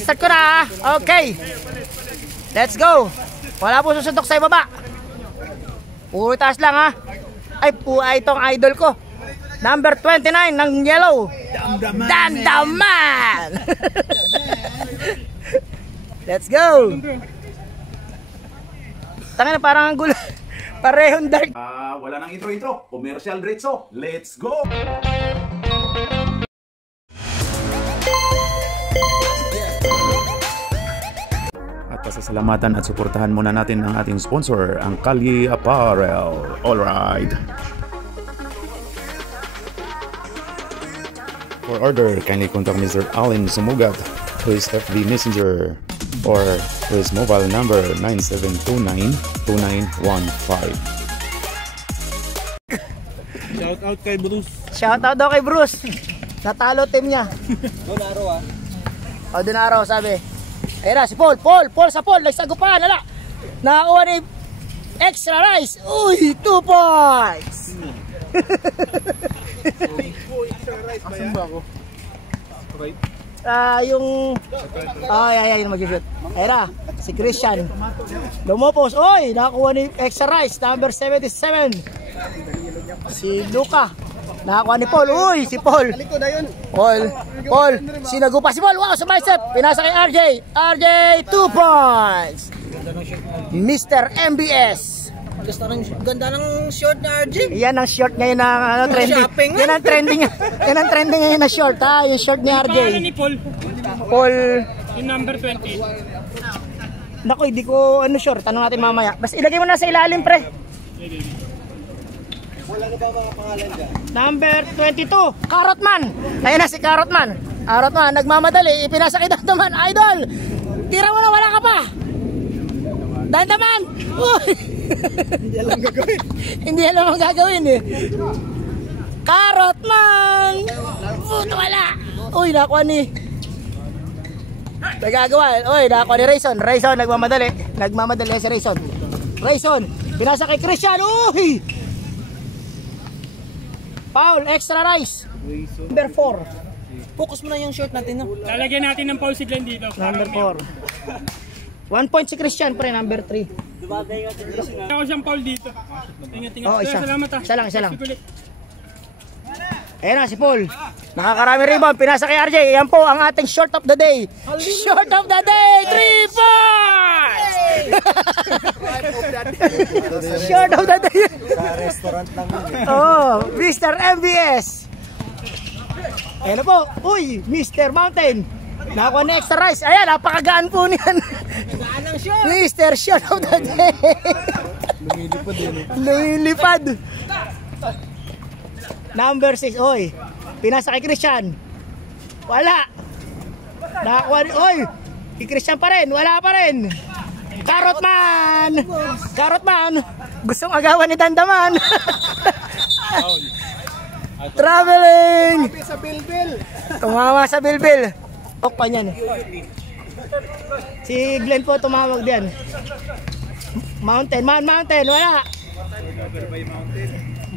Start ko na. Okay. Let's go. Wala po susundok sa ibaba. Puro taas lang ha. Ay itong idol ko. Number 29 ng yellow. Dandaman. Let's go. Tangina parang ang gulo. Parehong dark. Wala nang intro. Commercial diretso. Let's go. At pasasalamatan at suportahan muna natin ang ating sponsor, ang Kalye Apparel. Alright. For order, kindly contact Mr. Allen Sumugat to his FB Messenger or to his mobile number 9729-2915. Shout out kay Bruce. Shout out daw kay Bruce. Natalo team niya. Donaro ah. O Donaro sabi. Ayun na si Paul. Paul sa Paul. Nagsagupan. Ala. Nakakuha ni extra rice. Uy, 2 points. Asan ba ako? Right. Yung yun mag-shoot. Ayun na, si Christian. Lumopos. Uy, nakakuha ni extra rice. Number 77. Si Luca. Nakakuha ni Paul. Uy, si Paul. Paul. Sinagupa si Paul. Wow, sa bicep. Pinasa kay RJ. RJ, 2 points. Mr. MBS. Ganda ng short na RJ. Yan ang short ngayon na trending. Yan ang trending. Yan ang trending ngayon na short ha. Yung short ni RJ. Ni Paul. Yung number 20. Naku, hindi ko short. Tanong natin mamaya. Basta ilagay mo na sa ilalim pre. Wala na ba mga pangalan dyan? Number 22, Carrotman. Ayun na si Carrotman. Carrotman, nagmamadali. Ipinasa kay Dandaman. Idol, tira mo na, wala ka pa. Dandaman. Uy. Hindi alam gagawin. Hindi alam ang gagawin eh. Carrotman. Wala. Uy, nakuha ni. Nagagawa. Uy, nakuha ni Rayson. Rayson, nagmamadali. Nagmamadali si Rayson. Rayson, pinasa kay Christian. Uy. Paul, extra rice. Number 4. Focus mo na yung short natin. No? Lalagyan natin ng Paul Siglan dito. Number 4. 1 point si Christian pre, number 3. Ako siyang Paul dito. Ingat. Oh, isa. Salamat ha. Isa lang. Ayan na si Paul. Nakakarami rebound. Pinasa kay RJ. Yan po ang ating short of the day. Short of the day. 3 points! Short of the day. Sa restaurant lang yun. Oh, Mr. MBS. Ayan na po. Uy, Mr. Mountain. Nakakuha na extra rice. Ayan, napakagaan po niyan. Mr. Short of the day. Lumilipad yun. Lumilipad. Number 6. Oy, pinasa kay Christian. Wala. Nakakuha. Oy, kay Christian pa rin. Wala pa rin. Carrotman. Gustong agawan ni Dandaman. Traveling. Tumama sa bilbil. Ok pa niyan. Si Glenn po tumawag diyan. Mountain. Wala.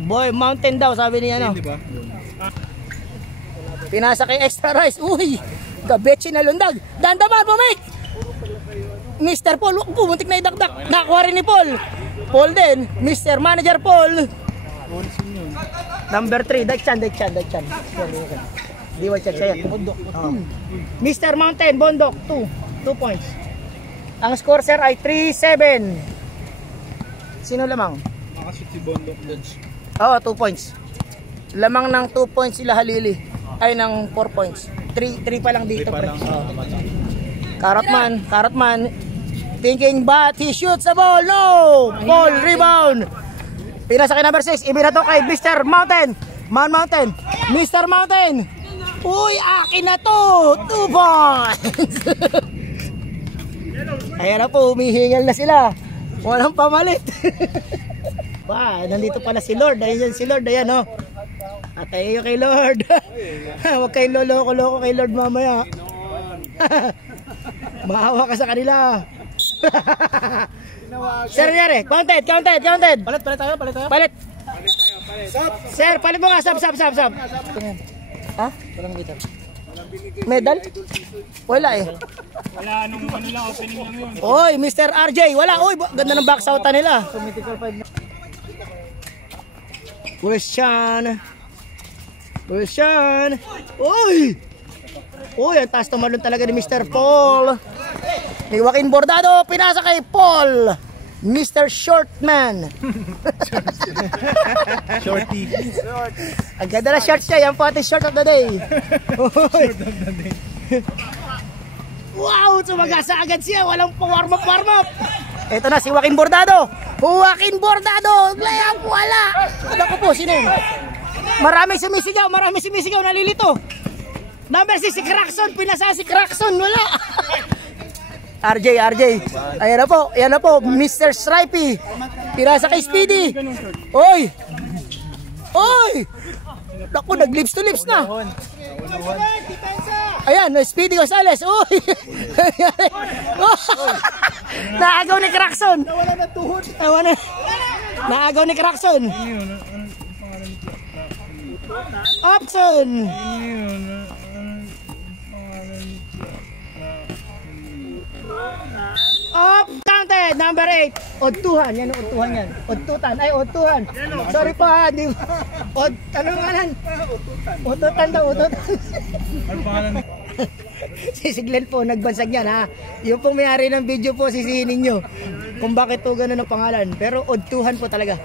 Boy, mountain daw sabi niya no. Pinasa kay extra rice. Uy, gabechi na lundag. Dandaman pumik. Mr. Paul, pumuntik na idakdak. Nakakuha rin ni Paul. Paul din. Mr. Manager Paul. Number 3, Daikchan. Di check siya. Mr. Mountain, Bondok, 2 points. Ang score sir ay 3-7. Sino lamang? Nakashoot si Bondok Lodge. Oo, 2 points. Lamang ng 2 points sila Halili. Ay, ng 4 points. 3 pa lang dito. Carrotman. Thinking but he shoots the ball. No! Ball rebound. Pinasa kay number 6. Ibinato kay Mr. Mountain. Mountain. Mr. Mountain. Uy, akin na to. 2 points. Ayan na po, humihingal na sila. Walang pamalit. Nandito pala si Lord. Ayan si Lord. Ayan o. At tayo kay Lord. Huwag kayong loloko-loko kay Lord mamaya. Maawa ka sa kanila. Sir, nangyari. Counted. Palit tayo. Palit. Sir, palit mo nga. Sab. Ha? Walang dito. Medal? Wala eh. Wala nung ano lang, opening lang yun. Oy, Mr. RJ, wala. Oy, ganda ng box out nila. Question. Oy! Oy, ang taas naman talaga ni Mr. Paul. Ni Joaquin Bordado, pinasa kay Paul. Mr. Shortman. Shorty. Ang ganda na shorts niya. Yan po ating short of the day. Wow, sumagasa agad siya. Walang warm up. Ito na si Joaquin Bordado. Layang wala. Ano ko po, sino yun? Maraming sumisigaw, nalilito. Number 6, si Crackson. Pinasa si Crackson, wala. RJ. Ayan na po, Mr. Stripey. Pinasa kay Speedy. Oy! Naku, nag-lips to lips na. Ayan, Speedy Gonzales. Uy! Naagaw ni Crackson. Nawala na tuhod. Naagaw ni Crackson. Option. Up, counted, number 8. Odtuhan, yan ang odtuhan yan. Odtuhan. Sorry po ha, di ba? Anong ngalan? Otutan daw. Ano pangalan? Si Glenn po, nagbansag yan ha. Yung pong may-ari ng video po, sisihin ninyo kung bakit po ganun ang pangalan. Pero odtuhan po talaga.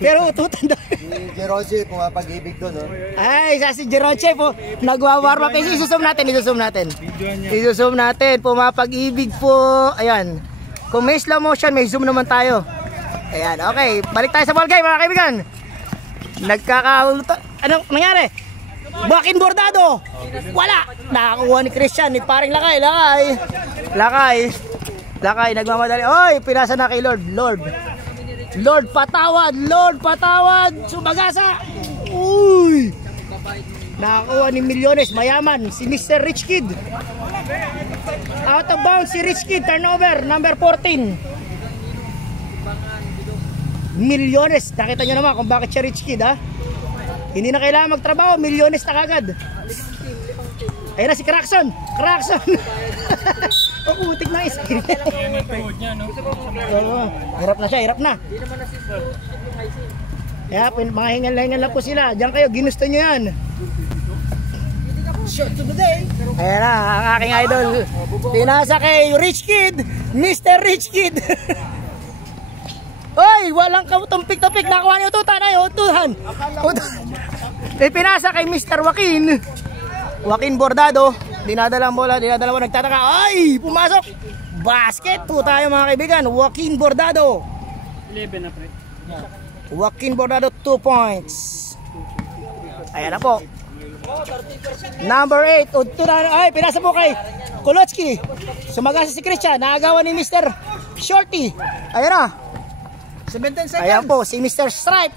Pero ututan daw. Si Jeroje, pumapag-ibig doon, no? Ay, sa si Jeroche po, nagwa-warm up. Isusum natin. Pumapag-ibig po. Ayan. Kung may slow motion, may zoom naman tayo. Ayan, okay. Balik tayo sa ball game, mga kaibigan. Anong nangyari? Joaquin Bordado. Wala. Nakakuha ni Christian, ni paring Lakay. Nagmamadali. Oy, pinasa na kay Lord, patawad. Sumagasa. Uy. Nakakuha ni Milyones, mayaman. Si Mr. Rich Kid. Out of bounds si Rich Kid, turnover, number 14. Milyones, nakita nyo naman kung bakit siya Rich Kid, ha? Hindi na kailangan magtrabaho, Milyones na kagad. Ayun na si Crackson. Utik na iskil. Yan ang tuhod niya, no? Hirap na. Kaya mga hingal lang po sila. Diyan kayo, ginusto nyo yan. Short to the day. Ayan na, ang aking idol. Pinasa kay Rich Kid, Mr. Rich Kid. Oy, walang tumpik-tumpik. Nakuha ni utuhan. Pinasa kay Mr. Joaquin Bordado. Dinadala mo, nagtataka. Ay, pumasok. Basket po tayo mga kaibigan. Joaquin Bordado. 11 na pre. Joaquin Bordado, 2 points. Ayan na po. Number 8. Ay, pinasa po kay Kolotsky. Sumagasa si Christian. Naagawan ni Mr. Shorty. Ayan na. 17 seconds. Ayan po, si Mr. Stripe.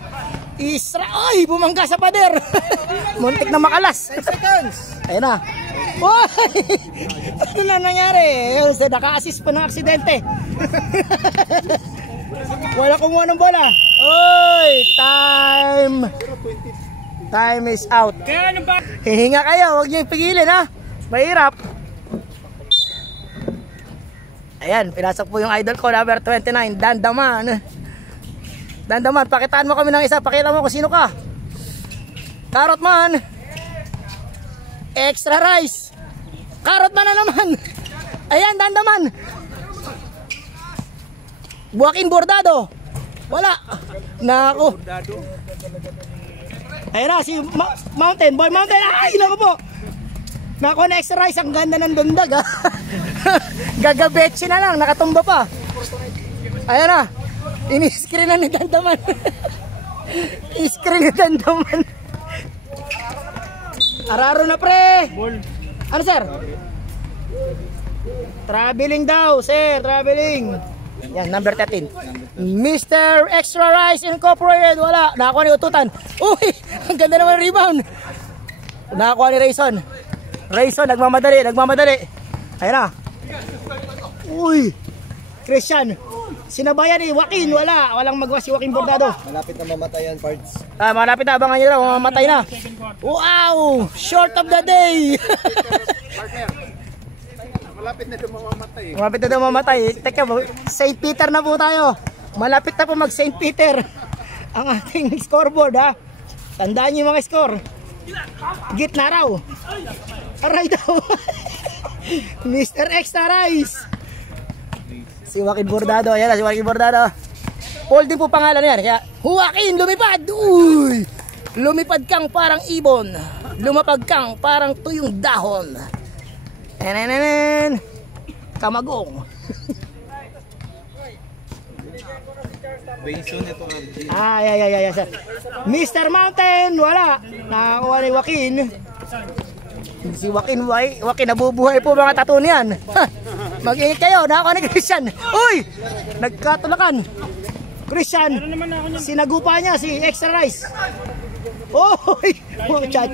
Ay, bumangga sa pader. Muntik na makalas. 10 seconds. Ayan na. Uy! Ano na nangyari? Naka-assist pa ng aksidente. Wala kumuha ng bola. Uy! Time is out. Kaya ano ba? Hihinga kayo, huwag niyo ipigilin ha. Mahirap. Ayan, pinasok po yung idol ko, number 29, Dandaman. Pakitaan mo kami ng isa. Pakita mo kung sino ka. Carrot man. Extra rice. Carrot man na naman. Ayan, Dandaman. Joaquin Bordado. Wala. Naku. Ayan na, si Mountain. Boy Mountain. Ay, naku po. Naku na extra rice. Ang ganda ng dundag ha. Gagabetsi na lang. Nakatumba pa. Ayan na. Ini-screen na ni Dandaman. I-screen ni Dandaman. Araro na pre. Ano sir? Traveling daw sir. Traveling. Yan, number 13. Mr. Extra Rice Incorporated. Wala. Nakakuha ni ututan. Uy, ang ganda naman rebound. Nakakuha ni Rayson, nagmamadali. Ayan na. Uy. Christian. Sinabayan ni Joaquin, walang magawa si Joaquin Bordado. Malapit na mamatay yan, parts. Malapit na, abangan nyo na, mamatay na. Wow! Short of the day! Malapit na mamatay. Malapit na mamatay. Teka, St. Peter na po tayo. Malapit na po mag St. Peter. Ang ating scoreboard, ha. Tandaan nyo yung mga score. Gitna raw. Aray daw. Mr. Extra Rice. Si Joaquin Bordado. Ayan na, si Joaquin Bordado. Paul din po pangalan yan. Kaya, Joaquin, lumipad. Uy! Lumipad kang parang ibon. Lumapag kang parang tuyong dahon. Kamagong. Ay. Mr. Mountain, wala. Nakakuha ni Joaquin. Si Joaquin nabubuhay po mga tattoo niyan. Mag-ingat kayo, nakakuha ni Christian. Uy! Nagkatulakan. Christian, sinagupa niya si Extra Rice. Uy! Cha.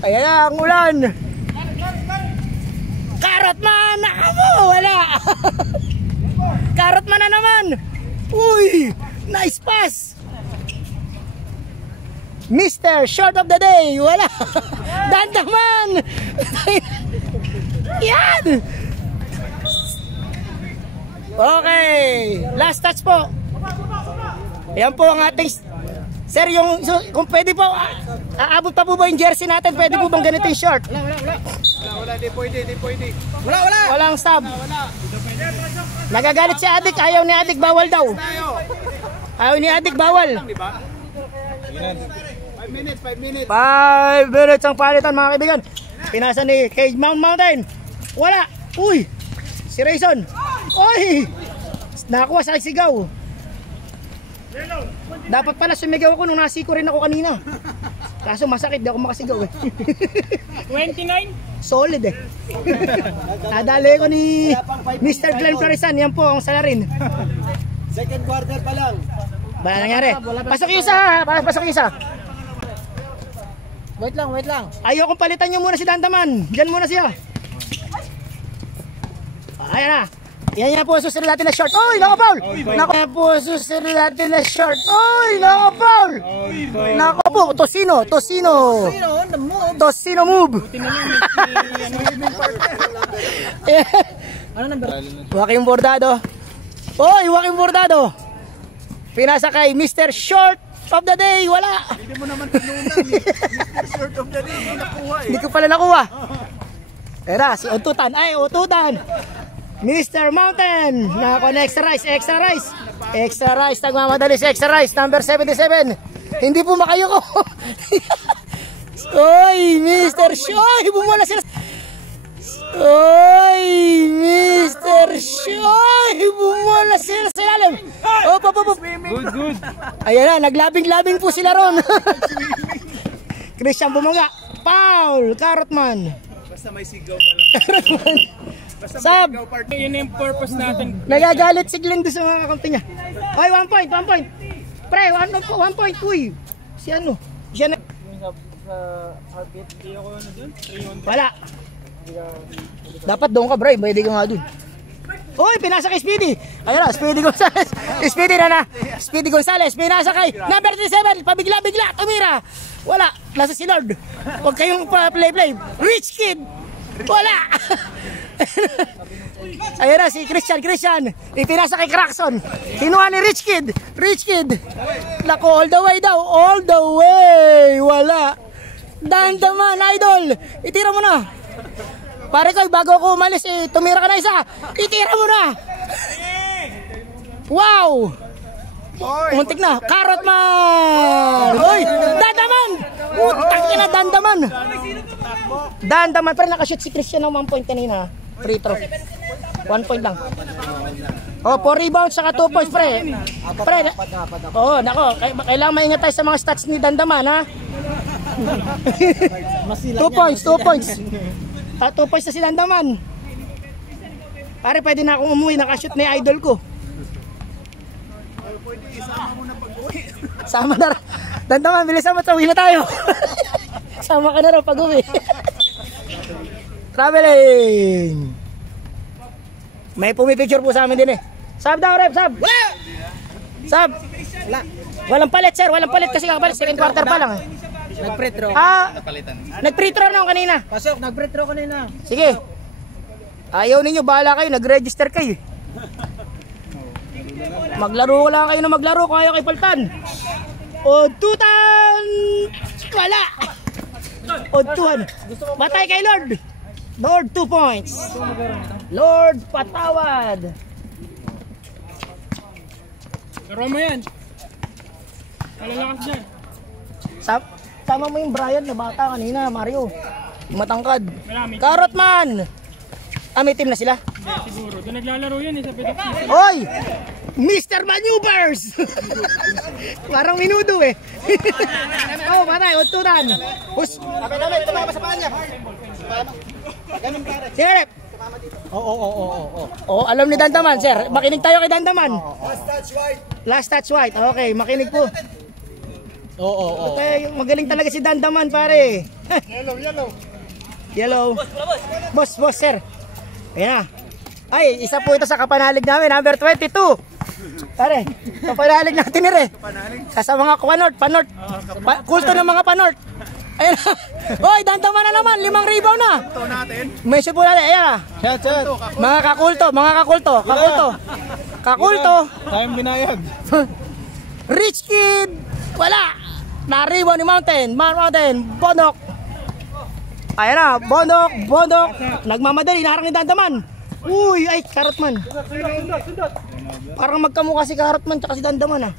Ayan na ang ulan. Carrotman! Nakamo! Wala! Carrotman na naman! Uy! Nice pass! Mr. Short of the day! Wala! Dandaman! Yan! Okay! Last touch po! Ayan po ang ating... Sir, kung pwede po, aabot pa po ba yung jersey natin? Pwede po bang ganito yung short? Wala, di pwede. Walang sub. Nagagalit si Adik, ayaw ni Adik, bawal daw. Ayaw ni Adik, bawal. 5 minutes ang palitan mga kaibigan. Pinasa ni Cage Mountain. Wala. Uy, si Rayson. Uy, nakakuha sa sigaw. Dapat pala sumigaw ako nung nasiko rin ako kanina. Kaso masakit, di ako makasigaw eh. 29? Solid eh. Nadali ko ni Mr. Glenn Florisan. Yan po ang salarin. Second quarter pa lang. Ba nangyari? Pasok yung isa ha. Pasok yung isa. Wait lang. Ayokong palitan nyo muna si Dandaman. Diyan muna siya. Ayan na. Yan po susunod natin na short. Oy, nako Paul! Yan po susunod natin na short. Oy, nako Paul! Nako po, Tosino move. Joaquin Bordado. Oy, Joaquin Bordado. Pinasa kay Mr. Short of the day. Wala. Hindi mo naman tinungan. Mr. Short of the day. Hindi nakuha eh. Hindi ko pala nakuha. Era, si Ututan. Mr. Mountain, nakakuha na extra rice, nagmamadali si extra rice, number 77, hindi po makayoko. Oy, Mr. Shoy, bumula sila. Oy, Mr. Shoy, bumula sila sa ilalim. Good. Ayan na, naglabing-labing po sila ron. Christian bumaga, Paul, Carrotman. Basta may sigaw pala. Sab! Yun yung purpose natin. Nagagalit si Glenn doon sa mga kakampi niya. Oy, 1 point. Pre, 1 point. Uy, si ano? Siya na... Wala. Dapat doon ka, bro. Pwede ka nga doon. Uy, pinasa kay Speedy. Ayan na, Speedy Gonzales. Speedy Gonzales, pinasa kay number 37. Pabigla, tumira. Wala, nasa si Lord. Huwag kayong play. Rich kid. Wala. Ayan na si Christian. Ipinasa kay Crackson. Kinuha ni Rich Kid. Nako, all the way. Wala. Dandaman, idol. Itira mo na. Pare ko, bago ako umalis, tumira ka na isa. Itira mo na. Wow. Muntik na. Carrotman. Uy, Dandaman. Utang ina, Dandaman. Pero nakashoot si Christian ng 1 point kanina. Free throw. 1 point lang. 4 rebounds saka 2 points, pre. Nako, kailangan maingat tayo sa mga stats ni Dandaman, ha? 2 points. 2 points na si Dandaman. Pare, pwede na akong umuwi, nakashoot na yung idol ko. Sama na. Dandaman, bilisan mo, uwi na tayo. Sama ka na rin pag uwi. traveling. May pumipicture po sa amin din eh. Sab daw, rep, sab. Sab. Walang palit, sir. Walang palit kasi kakapalit. Second quarter pa lang. Nag-free throw. Nag-free throw na ako kanina. Pasok, nag-free throw kanina. Sige. Ayaw ninyo, bahala kayo. Nag-register kayo. Maglaro lang kayo na maglaro kung ayaw kayo paltan. O tutan! Wala! O tuhan. Matay kay Lord. Lord 2 points. Lord patawad. Pero mo yan. Malalakas dyan. Sama mo yung Brian na bata kanina, Mario. Matangkad. Marami. Carrot man! May team na sila? Hindi, siguro. Doon naglalaro yan sa Pedok. Hoy! Mr. Maneuvers! Parang minudo eh. Oh, patay. Ututan. Hus! Dami, tumama sa paa niya. Ganun pare. Sino rep? Oo. Oh, alam ni Dandaman, sir. Makinig tayo kay Dandaman. Last touch white. Okay, makinig po. Oo. Tayo, magaling talaga si Dandaman, pare. Yellow. Boss, sir. Ayan na. Ay, isa po ito sa kapanalig namin, number 22. Pare, kapanalig natin nire. Sa mga panort. Kulto ng mga panort. Ayan na. Hoy, Dandaman na naman, 5 rebound na. Mention po natin, ayan na. Shout. Mga kakulto. Tayong binayag. Rich kid, wala. Nariwan ni Mountain, Bondok. Ayan na, Bondok. Nagmamadali, naharang ni Dandaman. Uy, ay, Carrotman. Parang magkamukha si Carrotman tsaka si Dandaman ah.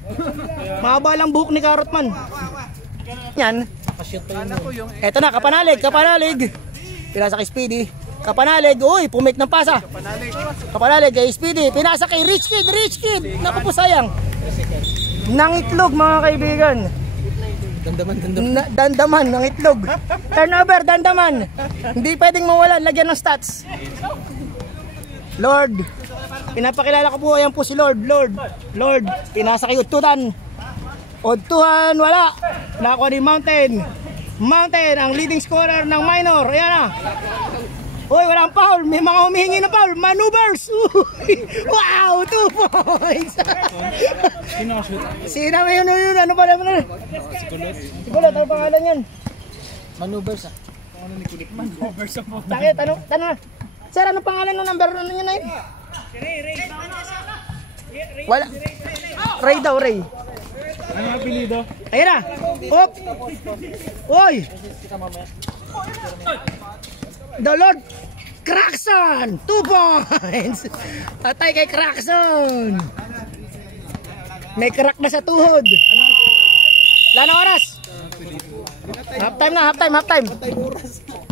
Mahaba lang buhok ni Carrotman. Yan. Eto na, kapanalig. Pinasa kay Speedy. Kapanalig, uy, pumake ng pasa. Kapanalig kay Speedy. Pinasa kay Rich Kid. Naku po, sayang. Nangitlog mga kaibigan. Dandaman ng itlog. Turnover, Dandaman. Hindi pwedeng mawalan, lagyan ng stats. Lord. Pinapakilala ko po, ayan po si Lord. Pinasa kay Ututan. Utuhan, wala. Nakuha ni Mountain, ang leading scorer ng minor. Ayan na. Uy, walang foul. May mga humihingi na foul. Maneuvers. Wow, 2 points. Sino yun? Ano pa naman? Si Kulot, ano pangalan yan? Maneuvers ah. Maneuvers ang po. Bakit? Tanong na. Sir, ano pangalan ng number? Ano yun na yun? Wala. Ray daw, Ray. Ano ang apelido? Ayan na. Op. Uy. The Lord Crackson. 2 points. Patay kay Crackson. May crack na sa tuhod. Wala na oras. Half-time.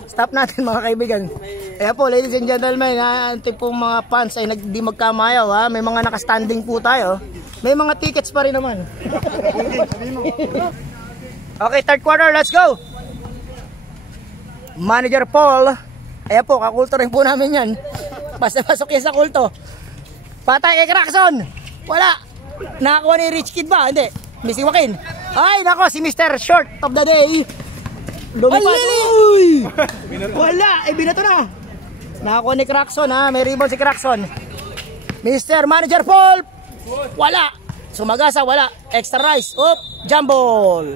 Stop natin mga kaibigan. Kaya po, ladies and gentlemen, anti po mga fans ay di magkamayaw ha. May mga nakastanding po tayo. May mga tickets pa rin naman. Okay, third quarter, let's go. Manager Paul. Ayan po, kakulto rin po namin yan. Basta pasok yan sa kulto. Patay kay Crackson. Wala. Nakakuha ni Rich Kid ba? Hindi. Missy Joaquin. Ay, nako, si Mr. Short of the Day. Lumipad. Uy! Wala. Binato na. Nakakuha ni Crackson ha. May rebound si Crackson. Mr. Manager Paul. Wala. Sumagasa, wala. Extra rice. Jump ball.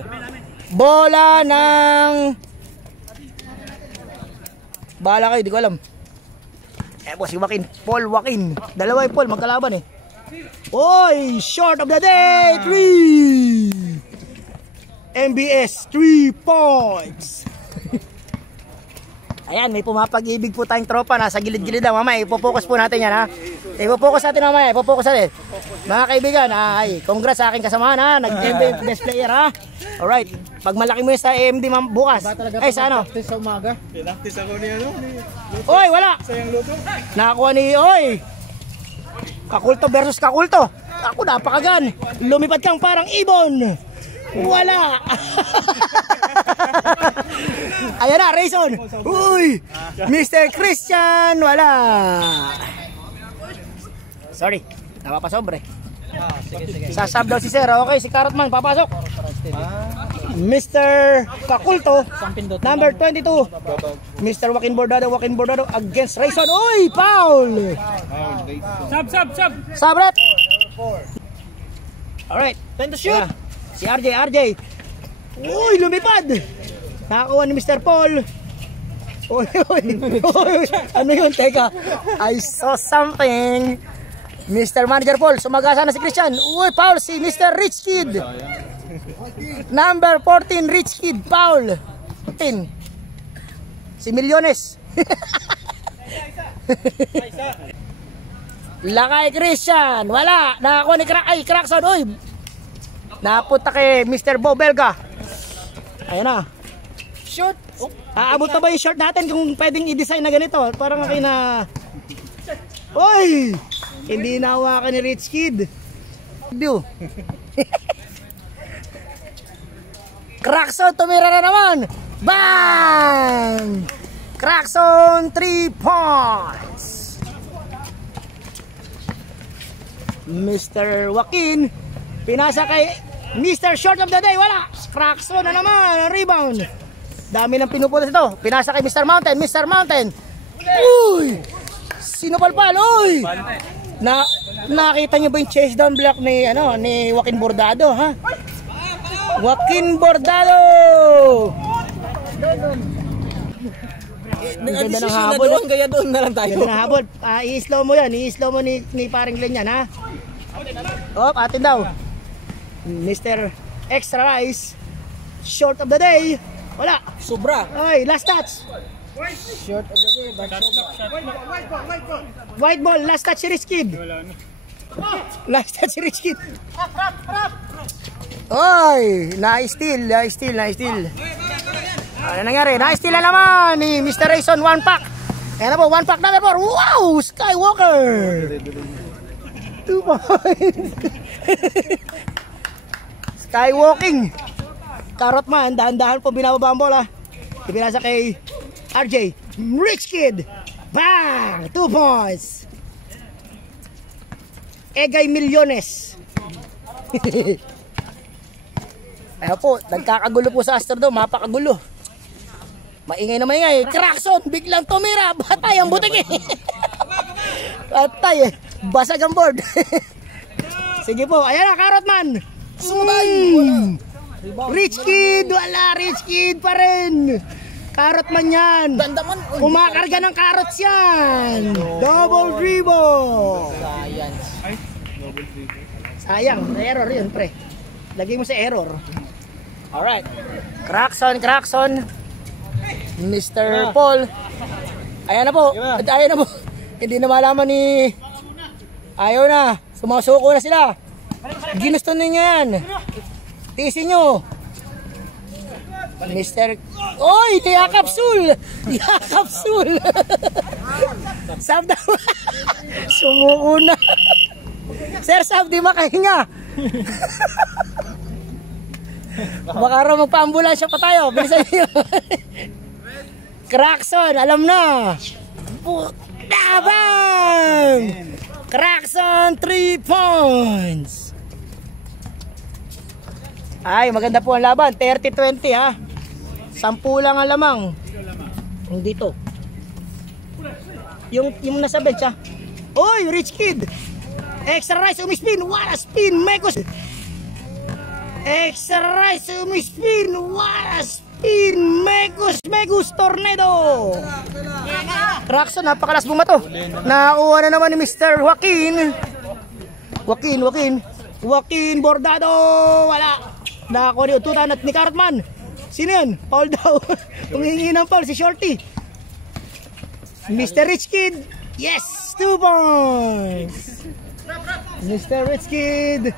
Bola ng... Bahala kayo, di ko alam. Po si Joaquin. Paul Joaquin. Dalawa yung Paul, magkalaban eh. Oy! Short of the day! 3! MBS 3 points. Ayan, may pumapag-ibig po tayong tropa. Nasa gilid-gilid lang. Mamaya, ipopokus po natin yan ha. Ipopokus natin mamaya. Ipopokus natin. Mga kaibigan, congrats sa aking kasamahan ha. Nag-MB best player ha. Alright. Pag malaki mo yun sa AMD bukas. Ay, sa ano? Practice sa umaga. Pinaktis ako ni ano. Oy, wala. Sayang luto. Nakakuha ni, Kakulto versus Kakulto. Ako, napakagan. Lumipad kang parang ibon. Wala. Ayan na, Rayson. Uy, Mr. Christian, wala. Sorry, napapasobre. Sasab daw si Sir. Okay, si Carrotman, papasok. Mr. Kakulto, number 22. Mr. Joaquin Bordado against Rayson. Uy, foul! Sub. Sabret! Alright, time to shoot. Si RJ. Uy, lumipad! Nakakuha ni Mr. Paul. Uy. Ano yun? Teka, I saw something. Mr. Manager Paul, sumagasa na si Christian. Uy, foul si Mr. Rich Kid. Number 14, Rich Kid, foul. 14. Si Milyones. Lakay Christian, wala. Nakakuha ni Crackson. Uy, napunta kay Mr. Bo Belga. Ayan na. Shoot. Aabot na ba yung short natin kung pwedeng i-design na ganito? Parang akin na... Uy! Hindi nahawakan ni Rich Kid. View. Crackson, tumira na naman. Bang! Crackson, 3 points. Mr. Joaquin, pinasa kay Mr. Short of the Day. Wala. Crackson na naman. Rebound. Dami ng pinupulas ito. Pinasa kay Mr. Mountain. Uy! Sino palpal? Uy! Nakita niyo ba yung chase down block ni Joaquin Bordado, ha? Joaquin Bordado! Ganda ng habol. Kaya doon na lang tayo. Ganda ng habol. I-slow mo yan. I-slow mo ni paring Glenn yan, ha? Atin daw. Mr. Extra Rice. Short of the day. Wala. Sobra. Oy, last touch. Short of the day, but White ball, last touch si Rich Kid. Last touch si Rich Kid. Oy, na-steal. Ano nangyari? Na-steal na naman ni Mr. Rayson, 1 pack. Ayan na po, 1 pack number 4. Wow, Skywalker. 2 points. Skywalking. Carrot man, dahan-dahan po binababa ang bola. Ipinasa kay RJ. Rich Kid. Bang! 2 points. Egay Milyones. Ayan po, nagkakagulo po sa Astro do. Mapakagulo. Maingay na maingay. Crackson, biglang tumira. Batay ang butik eh. Batay eh. Basag ang board. Sige po, ayan na, Carrot man. sumabay. Rich Kid, wala, Rich Kid pa rin. Carrot man yan. Dandaman. Kumakarga ng carrots yan. Double dribble. Sayang, error yun, pre. Lagay mo sa error. Alright. Crackson. Mr. Paul. Ayan na po. Hindi na malaman ni... Ayaw na. Sumasuko na sila. Ginusto ninyo yan. Tisin nyo. Mr. Oy! Yakapsul! Sab daw. Sumuko na. Sir Sab, di makahinga. Baka raw magpa-ambulansya pa tayo. Bilisan nyo. Crackson, alam na. Bang! Crackson, 3 points. Ay, maganda po ang laban. 30-20 ha. 10 lang ang lamang. Dito. Yung nasa bench ha. Oy, Rich Kid. Extra rice, umispin. What a spin, Mekos. Extra rice, umispin. What a spin, Mekos Tornado. Crackson, napakalas bumato. Nakuha na naman ni Mr. Joaquin. Joaquin Bordado. Wala. Nakakuha ni Ututan at ni Cartman. Sino yan? Paul daw. Humingi ng Paul si Shorty. Mr. Rich Kid. Yes! 2 points. Mr. Rich Kid.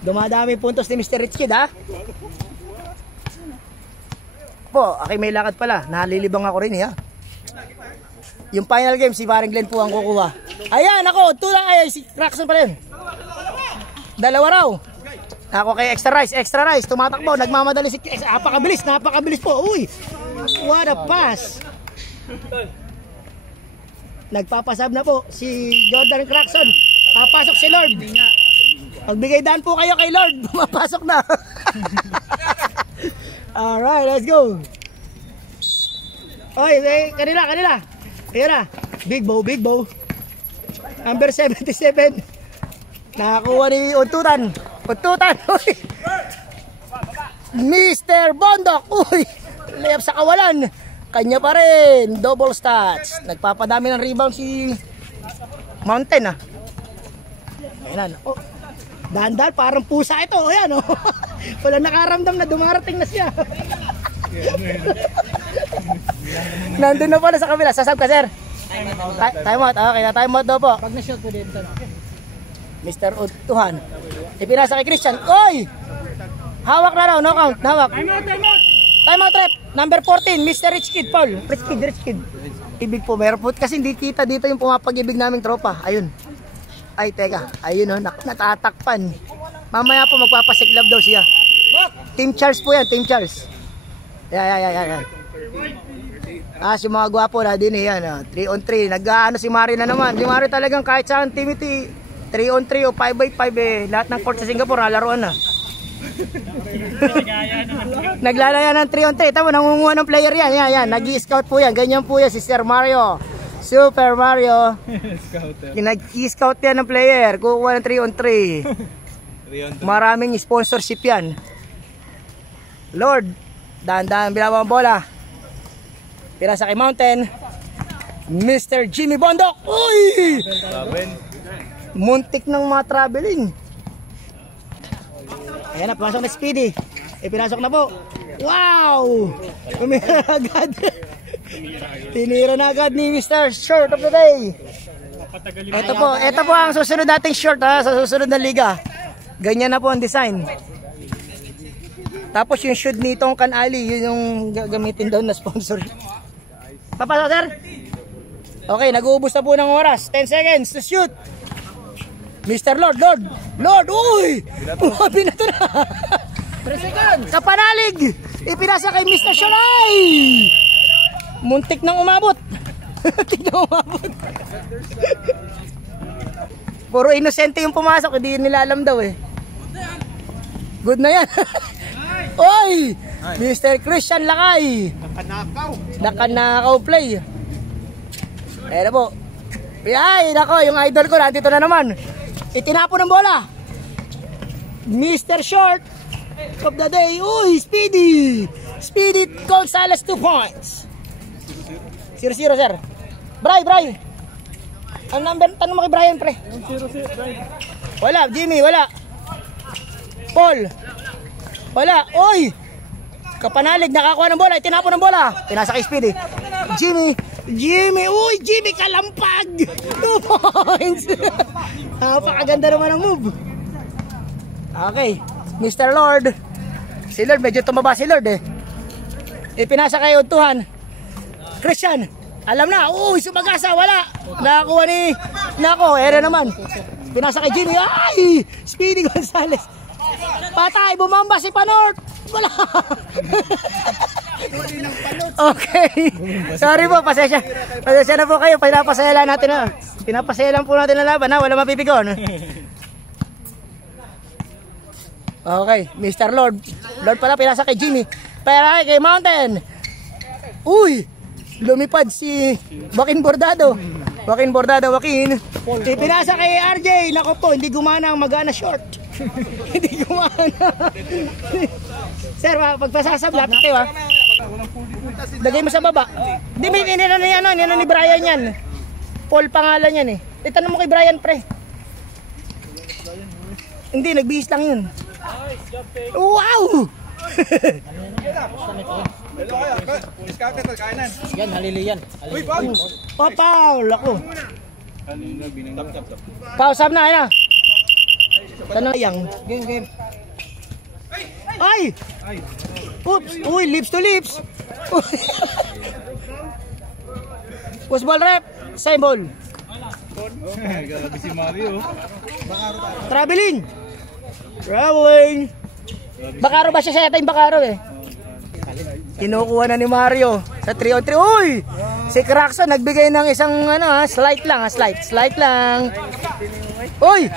Dumadami puntos ni Mr. Rich Kid ha. Po, okay, may lakad pala. Nalilibang ako rin ha. Yung final game si Paring Glenn po ang kukuha. Ayan ako, Ututan. Si Crackson pa rin. 2 raw. Ako kay Extra Rice, tumatakbo, nagmamadali si napakabilis po. Uy, what a pass. Nagpapasab na po si Jordan Crackson. Papasok si Lord. Magbigay daan po kayo kay Lord, pumapasok na. Alright, let's go. Oy, kanila. Ayan na. Big bow. Number 77. Nakakuha ni Untutan. Uy. Mr. Bondok. Uy. Layup sa kawalan. Kanya pa rin. Double stats. Nagpapadami ng rebound si Mountain ah. Ayan na. Oh. Dahan-dahan, parang pusa ito. Ayan oh. Wala nakaramdam na dumarating na siya. Nandun na pala sa kabila. Sasab ka, sir? Time out. Okay, time out daw po. Pag na-shot ko din. Mr. Utuhan. Ipinasa kay Christian. Oy! Hawak na raw. No count. Hawak. Time out rep. Number 14. Mr. Rich Kid Paul. Rich Kid. Ibig po. Meron po. Kasi hindi kita dito yung pumapag-ibig naming tropa. Ayun. Ay, teka. Ayun oh. Natatakpan. Mamaya po magpapasiklab daw siya. Team Charles po yan. Team Charles. Yan. Yung mga gwapo na din yan. 3 on 3. Nag-ano si Mari na naman. Si Mari talagang kahit saan Timothy 3 on 3 o 5x5 lahat ng court sa Singapore nalaruan na. Naglalaya ng 3 on 3. Tama, nangunguha ng player yan. Yan. Nag-i-scout po yan. Ganyan po yan si Sir Mario. Super Mario. Nag-i-scout yan ng player. Kukuha ng 3 on 3. Maraming sponsorship yan. Lord, dahan-dahan bilang bola. Tira sa kay Mountain. Mr. Jimmy Bondok. Uy! Muntik ng mga traveling. Ayan na, pumasok na Speedy. Pinasok na po. Wow! Tumira agad. Tinira na agad ni Mr. Short of the Day. Ito po ang susunod nating short sa susunod na liga. Ganyan na po ang design. Tapos yung shoot nitong Kanali, yun yung gagamitin daw na sponsor. Papasok, sir? Okay, nag-uubos na po ng oras. 10 seconds to shoot. Mr. Lord, uy! Binato na. 3 seconds. Kapanalig! Ipinasa kay Mr. Shalay! Muntik nang umabot. Puro inosente yung pumasok, hindi nila alam daw eh. Good na yan. Oy! Mr. Christian Lakay. Nakanakaw play. Ayan na po. Ay, nako, yung idol ko nandito na naman. Itinapon ng bola. Mr. Short of the Day. Uy, Speedy Gonzales 2 points. 0-0, sir. Bray. Ang number, tanong mo kay Brian, pre. 0-0, wala, Jimmy, wala. Paul. Wala. Uy! Kapanalig, nakakuha ng bola. Itinapon ng bola. Pinasa kay Speedy. Jimmy. Uy, Jimmy kalampag. 2 points. Napakaganda naman ang move. Okay. Mr. Lord. Si Lord, medyo tumaba si Lord eh. Ipinasa kay Untuhan. Christian. Alam na. Uy, sumagasa. Wala. Nakakuha ni... Nako, ere naman. Pinasa kay Jimmy. Ay! Speedy Gonzales. Patay, bumamba si Panort. Wala. Okay. Sorry po, pasensya na po kayo. Pinapasaya lang natin na. Pinapasaya lang po natin na laban ha. Wala mapipigon. Okay, Mr. Lord. Lord pala, pinasa kay Jimmy. Pero kay Mountain. Uy! Lumipad si Joaquin Bordado. Joaquin. Pinasa kay RJ. Nako po, hindi gumana ang magana short. Hindi gumana. Sir, pagpasasab, lapit kayo ha. Lagay mo sa baba. Hindi, may inano na yan, yan ni Brian yan. Paul pangalan yan eh. Itanong mo kay Brian, pre. Hindi, nagbihis lang yun. Wow! Yan, halili yan. Oh, Paul, ako. Pausap na, ayun na. Tanong yang. Game. Ay! Oops! Uy, lips to lips! Push ball rep. Same ball. Grabe si Mario. Traveling. Bakaro ba siya? Siya yata yung Bakaro eh. Kinukuha na ni Mario sa 3 on 3. Uy! Si Crackson nagbigay ng isang slight lang. Slight lang. Uy!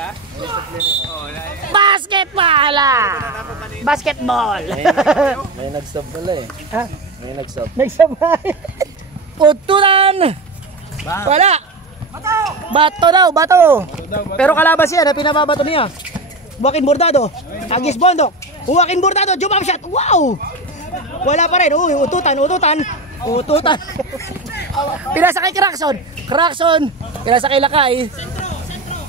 Basketball! basketball. May nag-stop pala eh. Ha? May nag-stop. Nagsabay. Utulan. Wala. Bato daw, bato. Pero kalaban siya na pinababato niya. Joaquin Bordado. Agis Bondok. Joaquin Bordado, jump shot. Wow! Wala pa rin. Uy, ututan. Pinasa kay Crackson. Pinasa kay Lakay.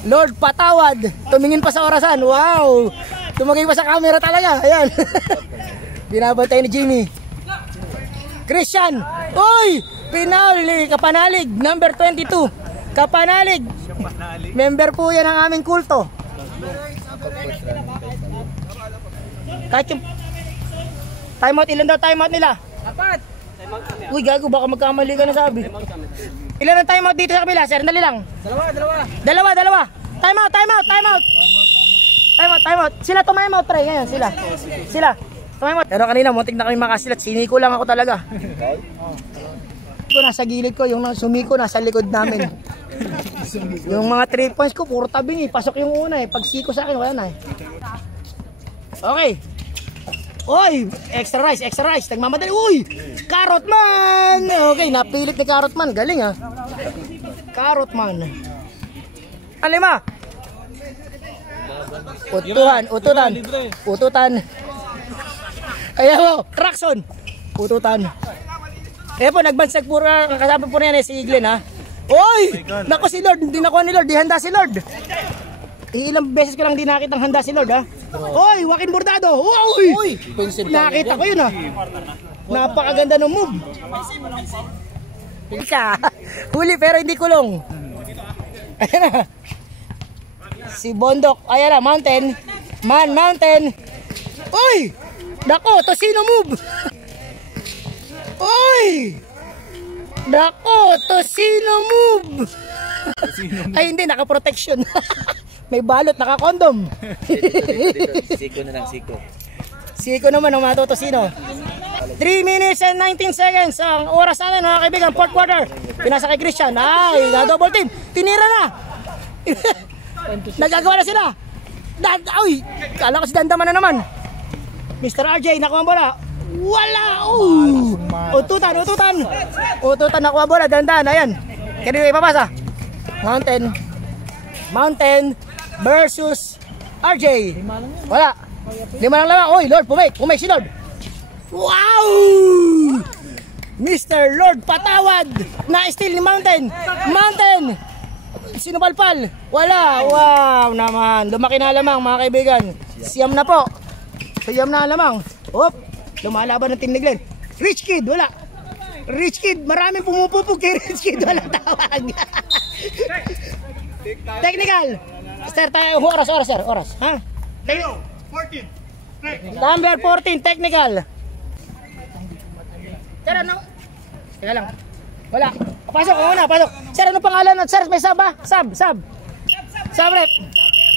Lord Patawad. Tumingin pa sa orasan. Wow! Tumingin pa sa camera talaga. Ayan. Binabantay ni Jimmy. Christian. Uy! Kapanalig. Number 22. Kapanalig. Member po yan ng aming kulto. Kahit yung timeout, ilan daw timeout nila? 4. Uy, gago, baka magkamali ka na sabi. Ilan ang timeout dito sa kabila, sir? Dali lang. Dalawa. Timeout. Sila tumaimout, try ngayon, sila. Tumaimout. Pero kanina, muntik na kami makasilat. Siniko lang ako talaga. Ko nasa gilid ko, yung sumiko nasa likod namin. Yung mga 3 points ko, puro tabing eh. Pasok yung una eh. Pag siko sa akin, wala na eh. Okay. Oy, extra rice. Nagmamadali. Uy, Carrot Man. Okay, napilit ni Carrot Man. Galing ha. Carrot Man. Alima. Ututan. Ayan mo, Crackson. Ututan. Eh po, nagbansag po ang kasama po na yan si Glenn ha. Oy! Nako si Lord, hindi nakuha ni Lord, di handa si Lord. Ilang beses ko lang di nakita ang handa si Lord ha. Oy, Joaquin Bordado. Uy! Nakita ko yun ha. Napakaganda ng move. Huli pero hindi kulong. Ayan na. Si Bondok, ayan na, Mountain. Uy! Nako, Tosino move. Oy! Nako, Tosino move. Ay hindi, naka-protection. May balot, naka-condom. Siko na lang, siko. Siko naman ang mga Tosino. 3 minutes and 19 seconds ang oras natin mga kaibigan, 4th quarter. Pinasa kay Christian. Ay, double team. Tinira na. Nagagawa na sila. Uy, kala ko si Dandama na naman. Mr. RJ, nakuha ang bola. Wala! Ututan nakuha bola, dandan, ayan. Kanina ipapasa. Mountain versus RJ. Wala. 5 lang lang. Oy, Lord, pumake si Lord. Wow! Mr. Lord Patawad na steal ni Mountain. Sino palpal? Wala. Wow naman. Lumaki na lamang mga kaibigan. Siyam na po. Siyam na lamang. Op. Lumalaban ng Team ni Glenn. Rich Kid, wala. Rich Kid, maraming pumupupog kay Rich Kid, wala tawag. Technical. Sir, tayo, oras, sir, oras. Ha? 14. Number 14, technical. Sir, ano? Teka lang. Wala. Pasok, pasok. Sir, ano pangalan? Sir, may sub ba? Sub, rep.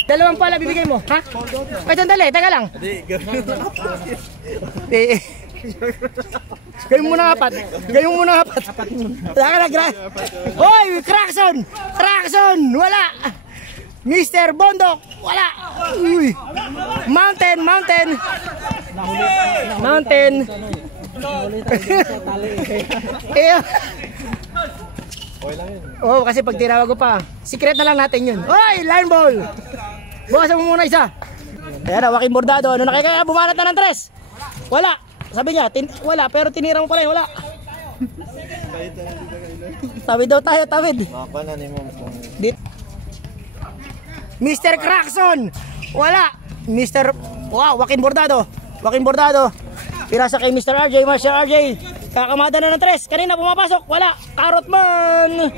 2 pala bibigay mo, ha? Ay, sandali, teka lang. Gayong muna 4. Hoy, Crackson, wala. Mr. Bondok, wala. Uy. Mountain. Oh, kasi pag tinawag ko pa, secret na lang natin yun. Hoy, line ball. Bukasan mo muna isa. Ayan, Joaquin Bordado. Ano na kaya? Bumalat na ng 3. Wala. Sabi niya, wala. Pero tinira mo pala yun. Wala. Tawid daw tayo, tawid. Mr. Crackson. Wala. Joaquin Bordado. Pirasa kay Mr. RJ. Kakamada na ng 3. Kanina pumapasok. Wala. Carrot Man.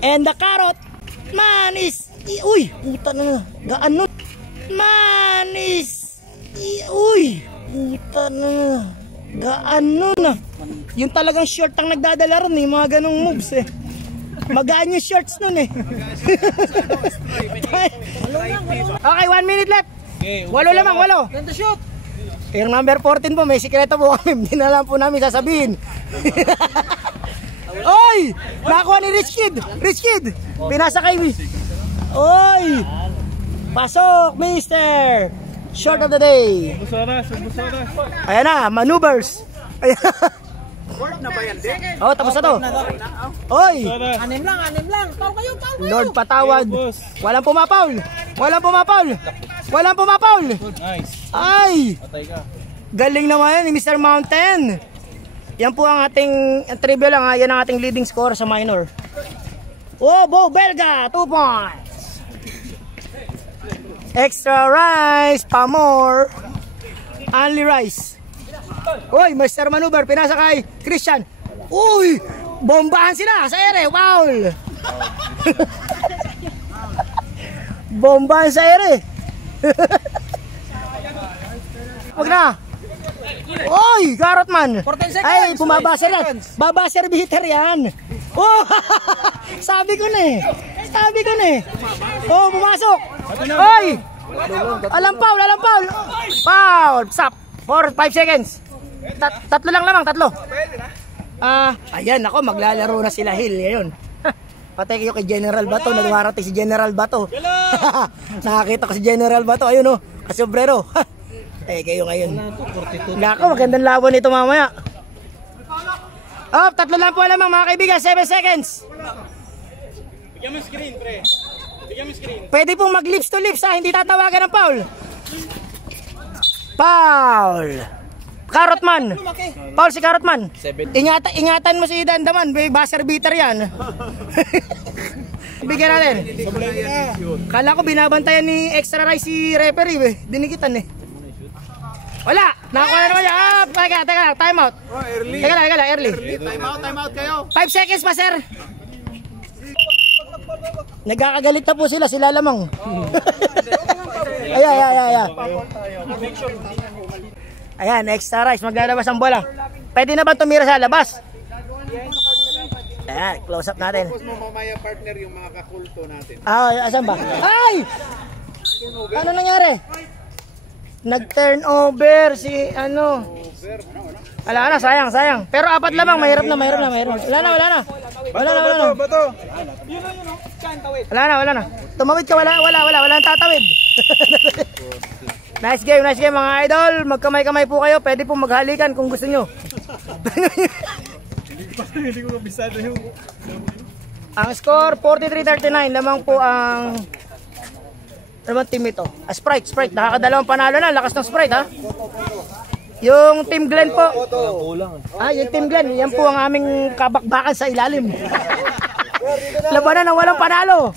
And the Carrot Man is... Uy! Puta na. Gaan nun. Man is... Uy! Puta na. Gaan nun. Yung talagang short ang nagdadala ron. Yung mga ganong moves eh. Magaan yung shorts nun eh. Okay, 1 minute left. 8 lamang. Ganda shoot. Yung number 14 po, may sikreto po kami. Hindi na lang po namin sasabihin. Oy! Nakuha ni Rich Kid. Pinasa kay... Oy! Pasok, mister! Short of the day. Busoras, busoras. Ayan na, maneuvers. Ayan. Work na ba yan, Dick? Oh, tapos na to. Oy, Busoras. Anim lang. Tawag kayo. Lord patawad. Boss. Walang pumapaul. Walang pumapaul. Walang pumapaul. Nice. Ay, Patay ka. galing naman ni Mr. Mountain. Yan po ang ating trivia lang ha. Yan ang ating leading score sa minor. Oh, Bo Belga, 2 points. Extra rice, pa more. Only rice. Uy, Mr. Maneuver, pinasa kay Christian. Uy, bombahan sila sa ere, foul. Bombahan sa ere. Wag na. Uy, Carrotman. 14 seconds. Ay, bumabaser yan. Babaser beater yan. Oh, sabi ko na eh. Sabi ko na eh. Oh, pumasok. Oy! Alam foul, alam foul. Foul. Stop. 4, 5 seconds. Tatlo lang lamang, tatlo. Ayan, ako, maglalaro na sila Hill ngayon. Patay kayo kay General Bato, nagmarating si General Bato. Nakakita ko si General Bato, ayun oh, kasobrero. Kayo ngayon. Nako, magandang laban ito mamaya. Oh, tatlo lang po lamang mga kaibigan, 7 seconds. Bigyan mo screen, pre. Bigyan mo screen. Pwede pong mag lips to lips ha, hindi tatawagan ng foul. Foul. Carrotman. Foul si Carrotman. Ingatan mo si Dandaman, may buzzer beater yan. Bigyan natin. Kala ko binabantayan ni Extra Rice si referee, dinikitan eh. Wala! Nakakuha na naman yan. Teka lang, time out. Teka lang, early. Time out kayo. 5 seconds pa, sir. Nagkakagalit na po sila lamang. Ayan. Ayan, Extra Rice, maglalabas ang bola. Pwede na ba tumira sa labas? Ayan, close up natin. Tapos mo mamaya partner yung mga kakulto natin. Asan ba? Ay! Ano nangyari? Nag-turnover si ano. Wala na, sayang. Pero apat lamang, mahirap na. Wala na. Wala na. Tumawid ka, wala nang tatawid. Nice game mga idol. Magkamay-kamay po kayo, pwede po maghalikan kung gusto nyo. Hindi ko kabisado yung... Ang score 43-39, lamang po ang naman team ito. Sprite, nakakadalawang panalo na, lakas ng Sprite ha. Yung Team Glenn po. Yung Team Glenn, yan po ang aming kabakbakan sa ilalim. Labanan ng walang panalo.